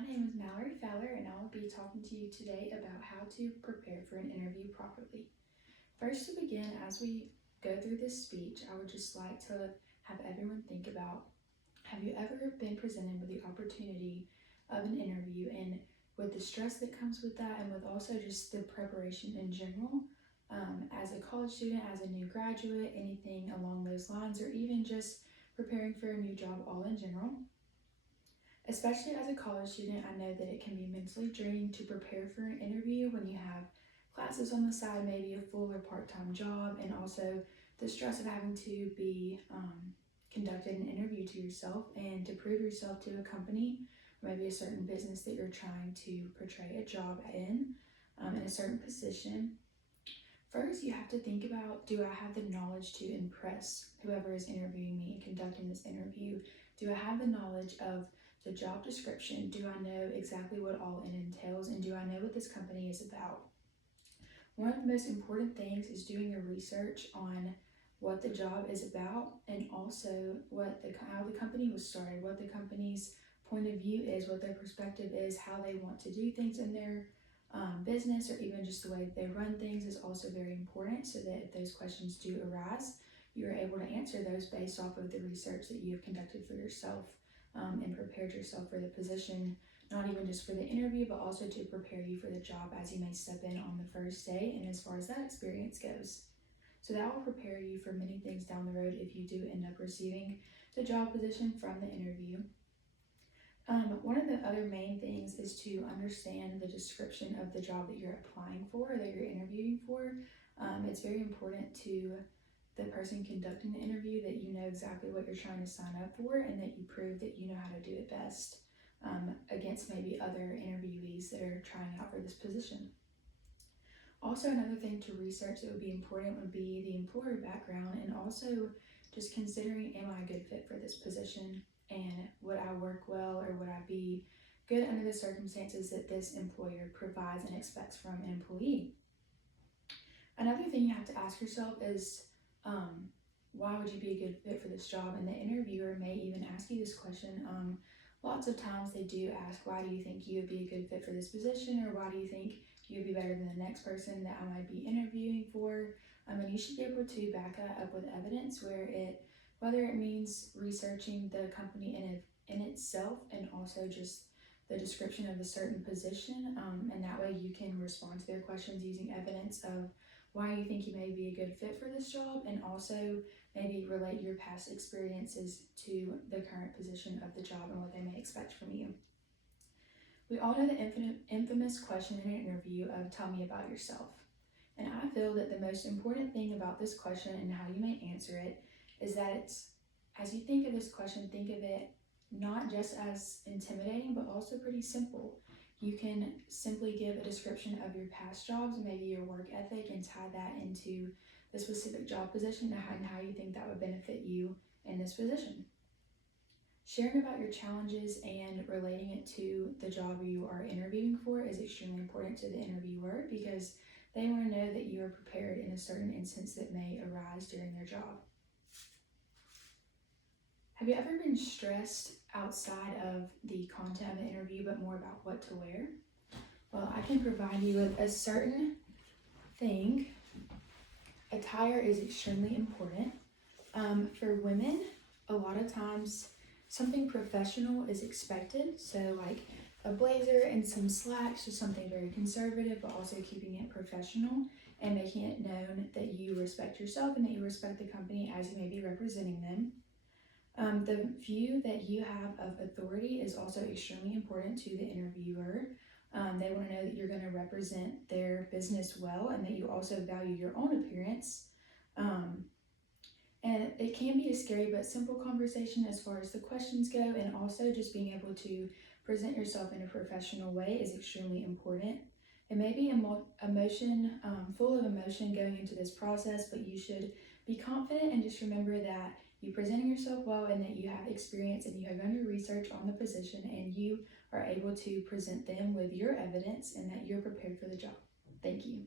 My name is Mallory Fowler, and I will be talking to you today about how to prepare for an interview properly. First, to begin, as we go through this speech, I would just like to have everyone think about, have you ever been presented with the opportunity of an interview, and with the stress that comes with that, and with also just the preparation in general, as a college student, as a new graduate, anything along those lines, or even just preparing for a new job all in general. Especially as a college student, I know that it can be mentally draining to prepare for an interview when you have classes on the side, maybe a full or part-time job, and also the stress of having to be conducting an interview to yourself and to prove yourself to a company, maybe a certain business that you're trying to portray a job in a certain position. First, you have to think about, do I have the knowledge to impress whoever is interviewing me and conducting this interview? Do I have the knowledge of the job description? Do I know exactly what all it entails, and do I know what this company is about? One of the most important things is doing your research on what the job is about, and also how the company was started, what the company's point of view is, what their perspective is, how they want to do things in their business, or even just the way that they run things is also very important, so that if those questions do arise, you are able to answer those based off of the research that you have conducted for yourself. And prepared yourself for the position, not even just for the interview, but also to prepare you for the job as you may step in on the first day and as far as that experience goes. So that will prepare you for many things down the road if you do end up receiving the job position from the interview. One of the other main things is to understand the description of the job that you're applying for, or that you're interviewing for. It's very important to the person conducting the interview that you know exactly what you're trying to sign up for, and that you prove that you know how to do it best against maybe other interviewees that are trying out for this position. Also, another thing to research that would be important would be the employer background, and also just considering, am I a good fit for this position, and would I work well, or would I be good under the circumstances that this employer provides and expects from an employee. Another thing you have to ask yourself is, why would you be a good fit for this job? And the interviewer may even ask you this question. Lots of times they do ask, why do you think you would be a good fit for this position? Or why do you think you would be better than the next person that I might be interviewing for? And you should be able to back that up with evidence, whether it means researching the company in itself, and also just the description of a certain position. And that way you can respond to their questions using evidence of why you think you may be a good fit for this job, and also maybe relate your past experiences to the current position of the job and what they may expect from you. We all know the infamous question in an interview of, tell me about yourself. And I feel that the most important thing about this question and how you may answer it is that as you think of this question, think of it not just as intimidating, but also pretty simple. You can simply give a description of your past jobs, maybe your work ethic, and tie that into the specific job position and how you think that would benefit you in this position. Sharing about your challenges and relating it to the job you are interviewing for is extremely important to the interviewer, because they want to know that you are prepared in a certain instance that may arise during their job. Have you ever been stressed outside of the content of the interview, but more about what to wear? Well, I can provide you with a certain thing. Attire is extremely important. For women, a lot of times something professional is expected. So like a blazer and some slacks, just something very conservative, but also keeping it professional and making it known that you respect yourself and that you respect the company as you may be representing them. The view that you have of authority is also extremely important to the interviewer. They want to know that you're going to represent their business well, and that you also value your own appearance. And it can be a scary but simple conversation as far as the questions go, and also just being able to present yourself in a professional way is extremely important. It may be full of emotion going into this process, but you should be confident and just remember that you presenting yourself well, and that you have experience and you have done your research on the position, and you are able to present them with your evidence, and that you're prepared for the job. Thank you.